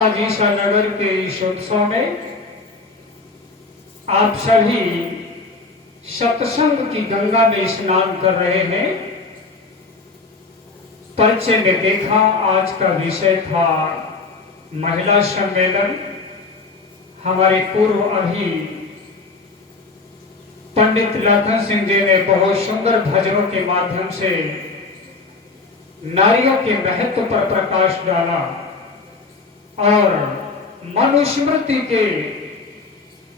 जीसा नगर के इस उत्सव में आप सभी सत्संग की गंगा में स्नान कर रहे हैं। परिचय में देखा आज का विषय था महिला सम्मेलन। हमारे पूर्व अभी पंडित लखन सिंह जी ने बहुत सुंदर भजनों के माध्यम से नारियों के महत्व पर प्रकाश डाला और मनुस्मृति के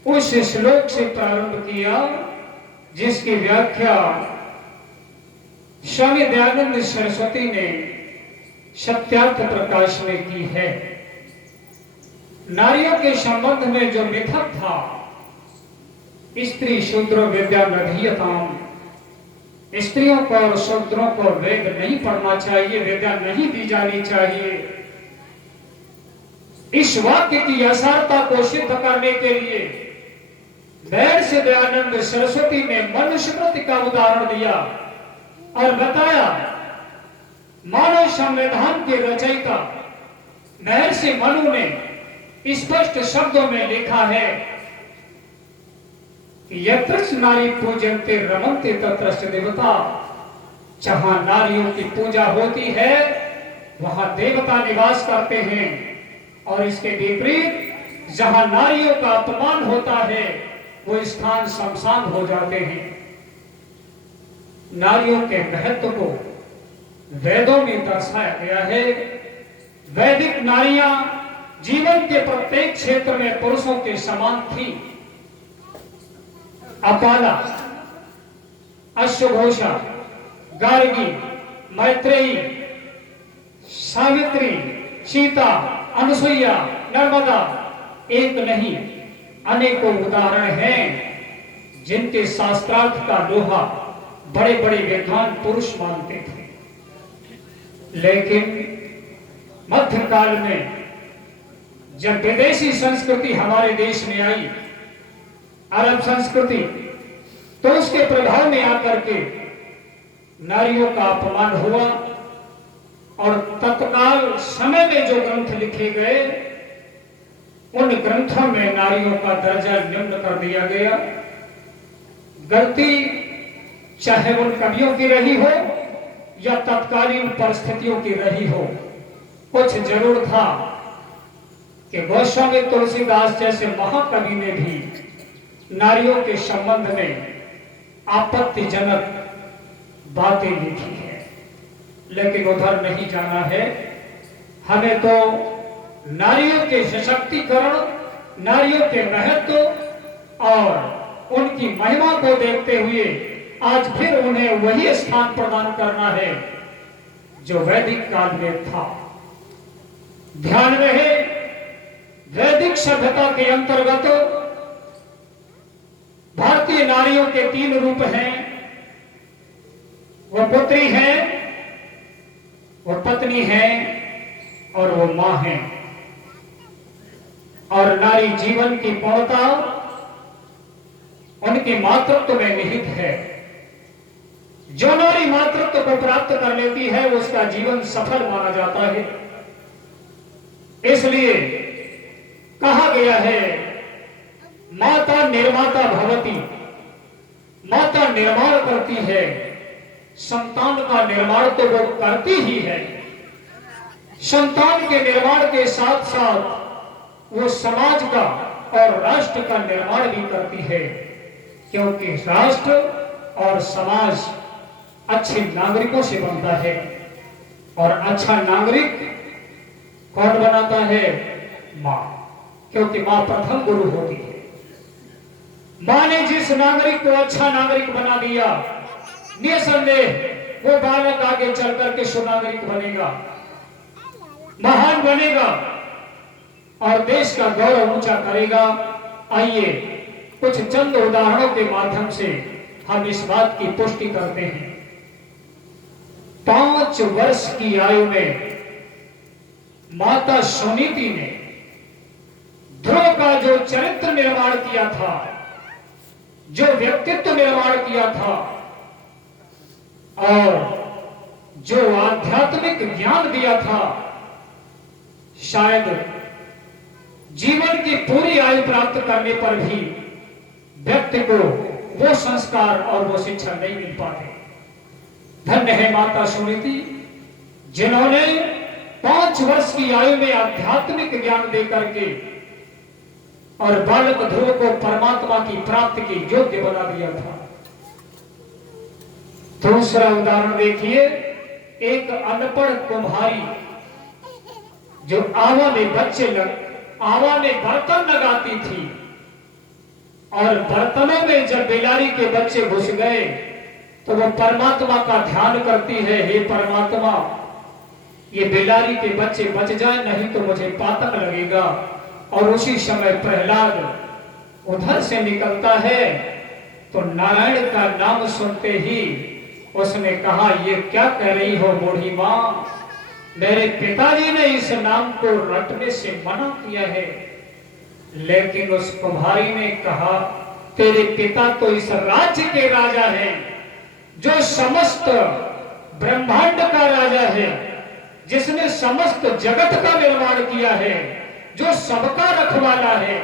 उस श्लोक से प्रारंभ किया जिसकी व्याख्या स्वामी दयानंद सरस्वती ने सत्यार्थ प्रकाश में की है। नारियों के संबंध में जो मिथक था, स्त्री शूद्रो विद्या नधीयताम, स्त्रियों को और शूद्रों को वेद नहीं पढ़ना चाहिए, विद्या नहीं दी जानी चाहिए, इस वाक्य की यथार्थता को सिद्ध करने के लिए वैद से दयानंद सरस्वती ने मनुस्मृति का उदाहरण दिया और बताया मानव संविधान के रचयिता महर्षि मनु ने स्पष्ट शब्दों में लिखा है कि यत्र नारी पूजन्ते रमन्ते तत्र देवता। जहां नारियों की पूजा होती है वहां देवता निवास करते हैं और इसके विपरीत जहां नारियों का अपमान होता है वो स्थान शमशान हो जाते हैं। नारियों के महत्व को वेदों में दर्शाया गया है। वैदिक नारियां जीवन के प्रत्येक क्षेत्र में पुरुषों के समान थी। अपाला, अश्वघोषा, गार्गी, मैत्रेयी, सावित्री, सीता, अनुसुईया, नर्मदा, एक नहीं अनेकों उदाहरण हैं जिनके शास्त्रार्थ का लोहा बड़े बड़े विद्वान पुरुष मानते थे। लेकिन मध्यकाल में जब विदेशी संस्कृति हमारे देश में आई, अरब संस्कृति, तो उसके प्रभाव में आकर के नारियों का अपमान हुआ और तत्काल समय में जो ग्रंथ लिखे गए उन ग्रंथों में नारियों का दर्जा निम्न कर दिया गया। गलती चाहे उन कवियों की रही हो या तत्कालीन परिस्थितियों की रही हो, कुछ जरूर था कि गोस्वामी तुलसीदास जैसे महाकवि ने भी नारियों के संबंध में आपत्तिजनक बातें लिखी है, लेकिन उधर नहीं जाना है। हमें तो नारियों के सशक्तिकरण, नारियों के महत्व और उनकी महिमा को देखते हुए आज फिर उन्हें वही स्थान प्रदान करना है जो वैदिक काल में था। ध्यान रहे, वैदिक सभ्यता के अंतर्गत भारतीय नारियों के 3 रूप हैं। वो पुत्री है, वो पत्नी है और वो मां है। और नारी जीवन की पूर्णता उनके मातृत्व में निहित है। जो नारी मातृत्व को प्राप्त कर लेती है उसका जीवन सफल माना जाता है। इसलिए कहा गया है माता निर्माता भवती, माता निर्माण करती है, संतान का निर्माण तो वो करती ही है। संतान के निर्माण के साथ साथ वो समाज का और राष्ट्र का निर्माण भी करती है, क्योंकि राष्ट्र और समाज अच्छे नागरिकों से बनता है और अच्छा नागरिक कौन बनाता है? मां, क्योंकि मां प्रथम गुरु होती है। मां ने जिस नागरिक को अच्छा नागरिक बना दिया, निसंदेह वो बालक आगे चल करके सुनागरिक बनेगा, महान बनेगा और देश का गौरव ऊंचा करेगा। आइए कुछ चंद उदाहरणों के माध्यम से हम इस बात की पुष्टि करते हैं। 5 वर्ष की आयु में माता सुनीति ने ध्रुव का जो चरित्र निर्माण किया था, जो व्यक्तित्व निर्माण किया था और जो आध्यात्मिक ज्ञान दिया था, शायद जीवन की पूरी आयु प्राप्त करने पर भी व्यक्ति को वो संस्कार और वो शिक्षा नहीं मिल पाते। धन्य है माता सुनीति, जिन्होंने 5 वर्ष की आयु में आध्यात्मिक ज्ञान देकर के और बालक ध्रुव को परमात्मा की प्राप्ति के योग्य बना दिया था। दूसरा उदाहरण देखिए, एक अनपढ़ कुम्हारी जो आवा में बर्तन लगाती थी, और बर्तनों में जब बिलारी के बच्चे घुस गए तो वो परमात्मा का ध्यान करती है, हे परमात्मा ये बिलारी के बच्चे बच जाए, नहीं तो मुझे पातक लगेगा। और उसी समय प्रहलाद उधर से निकलता है तो नारायण का नाम सुनते ही उसने कहा, ये क्या कह रही हो बूढ़ी मां, मेरे पिताजी ने इस नाम को रटने से मना किया है। लेकिन उस कुम्हारी ने कहा, तेरे पिता तो इस राज्य के राजा हैं, जो समस्त ब्रह्मांड का राजा है, जिसने समस्त जगत का निर्माण किया है, जो सबका रखवाला है,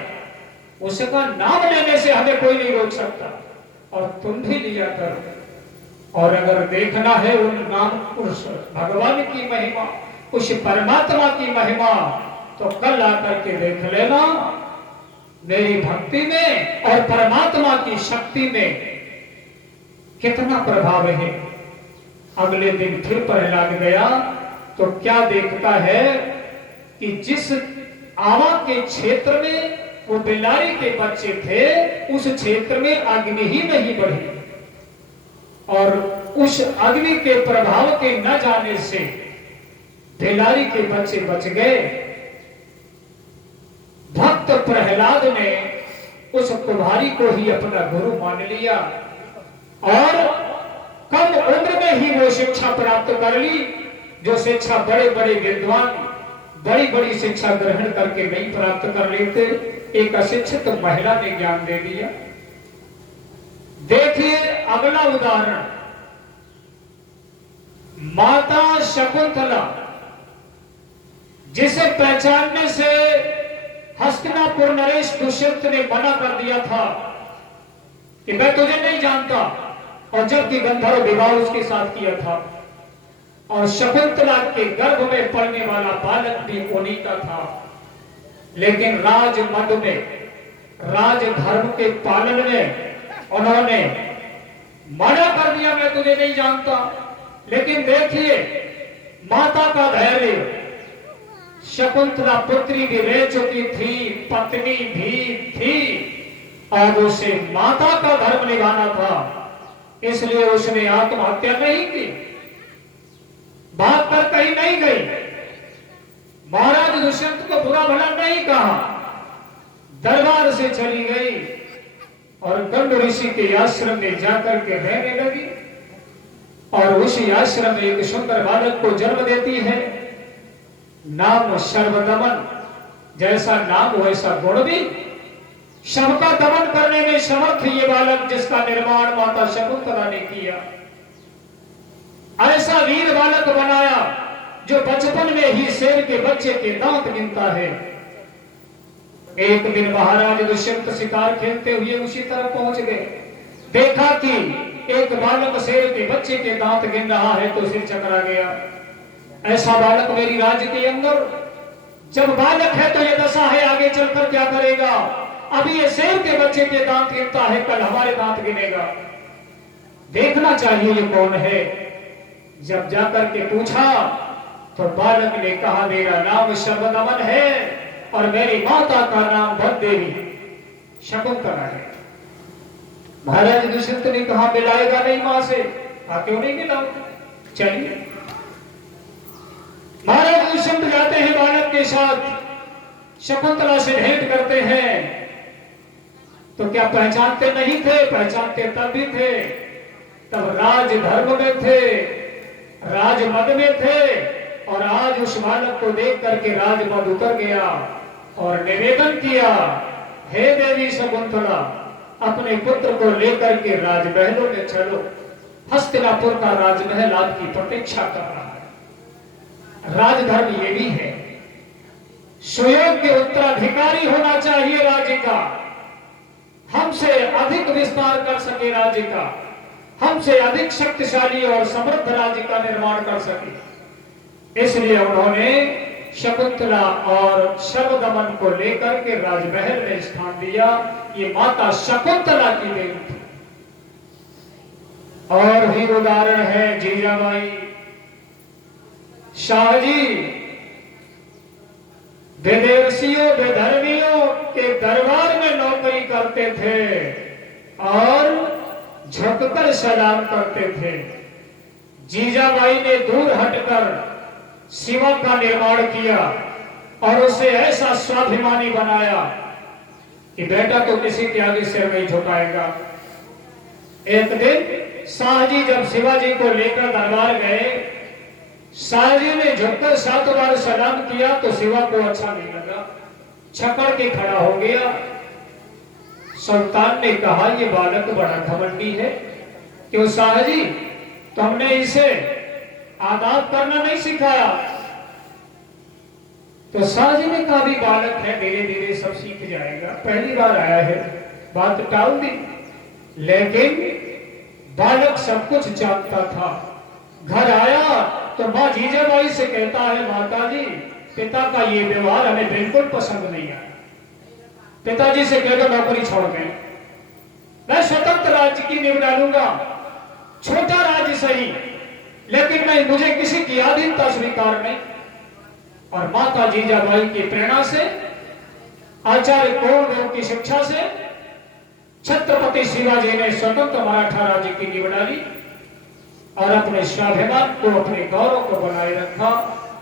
उसका नाम लेने से हमें कोई नहीं रोक सकता, और तुम भी लिया करो। और अगर देखना है उन नाम उस भगवान की महिमा, उस परमात्मा की महिमा, तो कल आकर के देख लेना मेरी भक्ति में और परमात्मा की शक्ति में कितना प्रभाव है। अगले दिन फिर प्रहलाद गया तो क्या देखता है कि जिस आवा के क्षेत्र में वो बिलारी के बच्चे थे, उस क्षेत्र में अग्नि ही नहीं बढ़ी, और उस अग्नि के प्रभाव के न जाने से बिलारी के बच्चे बच गए। भक्त प्रहलाद ने उस कुम्हारी को ही अपना गुरु मान लिया और कम उम्र में ही वो शिक्षा प्राप्त कर ली, जो शिक्षा बड़े बड़े विद्वान बड़ी बड़ी शिक्षा ग्रहण करके नहीं प्राप्त कर लेते। एक अशिक्षित महिला ने ज्ञान दे दिया। देखिए अगला उदाहरण, माता शकुंतला, जिसे पहचानने से हस्तिनापुर नरेश दुष्यंत ने मना कर दिया था कि मैं तुझे नहीं जानता, और जबकि गंधर्व विवाह उसके साथ किया था, और शकुंतला के गर्भ में पड़ने वाला बालक भी उन्हीं का था। लेकिन राजमद में, राजधर्म के पालन में उन्होंने मना कर दिया, मैं तुझे नहीं जानता। लेकिन देखिए माता का धैर्य, शकुंतला पुत्री भी रह चुकी थी, पत्नी भी थी, और उसे माता का धर्म निभाना था, इसलिए उसने आत्महत्या नहीं की, भाग कर कहीं नहीं गई, महाराज दुष्यंत को बुरा भला नहीं कहा, दरबार से चली गई और गंड ऋषि के आश्रम में जाकर के रहने लगी, और उसी आश्रम में एक सुंदर बालक को जन्म देती है। नाम सर्वदमन, जैसा नाम वैसा गुण भी, सबका दमन करने में समर्थ ये बालक, जिसका निर्माण माता शकुंतला ने किया। ऐसा वीर बालक बनाया जो बचपन में ही शेर के बच्चे के दांत गिनता है। एक दिन महाराज दुष्यंत शिकार खेलते हुए उसी तरफ पहुंच गए, देखा कि एक बालक शेर के बच्चे के दांत गिन रहा है तो सिर चकरा गया। ऐसा बालक मेरी राज्य के अंदर, जब बालक है तो ये दशा है, आगे चलकर क्या करेगा? अभी ये शेर के बच्चे के दांत गिनता है, कल हमारे दांत गिनेगा। देखना चाहिए ये कौन है। जब जाकर के पूछा तो बालक ने कहा, मेरा नाम सर्वदमन है और मेरी माता का नाम भद्देवी शकुंतला है। महाराज दुष्यंत ने कहा, मिलाएगा नहीं मां से? क्यों नहीं मिलाओ, चलिए। महाराज दुष्यंत जाते हैं बालक के साथ, शकुंतला से भेंट करते हैं, तो क्या पहचानते नहीं थे? पहचानते तब भी थे, तब राजधर्म में थे, राजमद में थे, और आज उस बालक को देख करके राजमद उतर गया और निवेदन किया, हे देवी शकुंतला, अपने पुत्र को लेकर के राजमहलों में चलो, हस्तिनापुर का राजमहल आपकी प्रतीक्षा कर रहा है। राजधर्म ये भी है, सुयोग्य उत्तराधिकारी पुजारी होना चाहिए राज्य का, हमसे अधिक विस्तार कर सके राज्य का, हमसे अधिक शक्तिशाली और समृद्ध राज्य का निर्माण कर सके। इसलिए उन्होंने शकुंतला और शर्वदमन को लेकर के राजमहल में स्थान दिया। ये माता शकुंतला की देन थी। और भी उदाहरण है जीजाबाई। शाहजी विदेशियों विधर्मियों के दरबार में नौकरी करते थे और झुककर सलाम करते थे। जीजाबाई ने दूर हटकर शिवा का निर्माण किया और उसे ऐसा स्वाभिमानी बनाया कि बेटा तो किसी के आगे सिर नहीं झुकाएगा। एक दिन शाहजी जब शिवाजी को लेकर दरबार गए, शाहजी ने झुककर 7 बार सलाम किया तो शिवा को अच्छा नहीं लगा, छकड़ के खड़ा हो गया। सुल्तान ने कहा, ये बालक बड़ा घमंडी है। क्यों शाहजी, तुमने इसे आदाब करना नहीं सिखाया? तो शाहजी ने कहा, भी बालक है, धीरे धीरे सब सीख जाएगा, पहली बार आया है, बात टाल दी। लेकिन बालक सब कुछ जानता था। घर आया तो माँ जीजाबाई से कहता है, माता जी पिता का ये व्यवहार हमें बिल्कुल पसंद नहीं आया। पिताजी से कहकर नौकरी छोड़ गए। मैं स्वतंत्र राज्य की नींव डालूंगा, छोटा राज्य सही, लेकिन मैं मुझे किसी की अधीनता स्वीकार नहीं। और माता जीजाबाई की प्रेरणा से, आचार्य कौरव की शिक्षा से छत्रपति शिवाजी ने स्वतंत्र मराठा राज्य की नींव डाली और अपने स्वाभिमान को, अपने गौरव को बनाए रखा।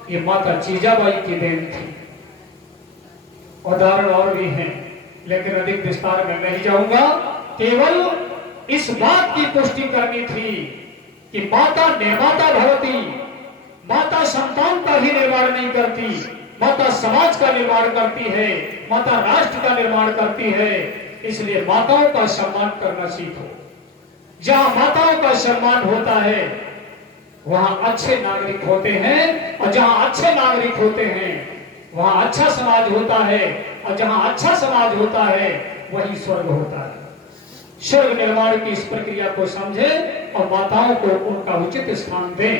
ये माता जीजाबाई की देन थी। उदाहरण और भी हैं, लेकिन अधिक विस्तार में नहीं जाऊंगा। केवल इस बात की पुष्टि करनी थी कि माता निर्माता भवती, माता संतान का ही निर्माण नहीं करती, माता समाज का निर्माण करती है, माता राष्ट्र का निर्माण करती है। इसलिए माताओं का सम्मान करना सीखो। जहां माताओं का सम्मान होता है वहां अच्छे नागरिक होते हैं, और जहां अच्छे नागरिक होते हैं वहां अच्छा समाज होता है, और जहां अच्छा समाज होता है वही स्वर्ग होता है। स्वर्ग निर्माण की इस प्रक्रिया को समझे और माताओं को उनका उचित स्थान दें।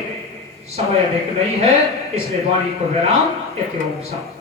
समय अधिक नहीं है, इसलिए वाणी को विराम। एक ओम शांति।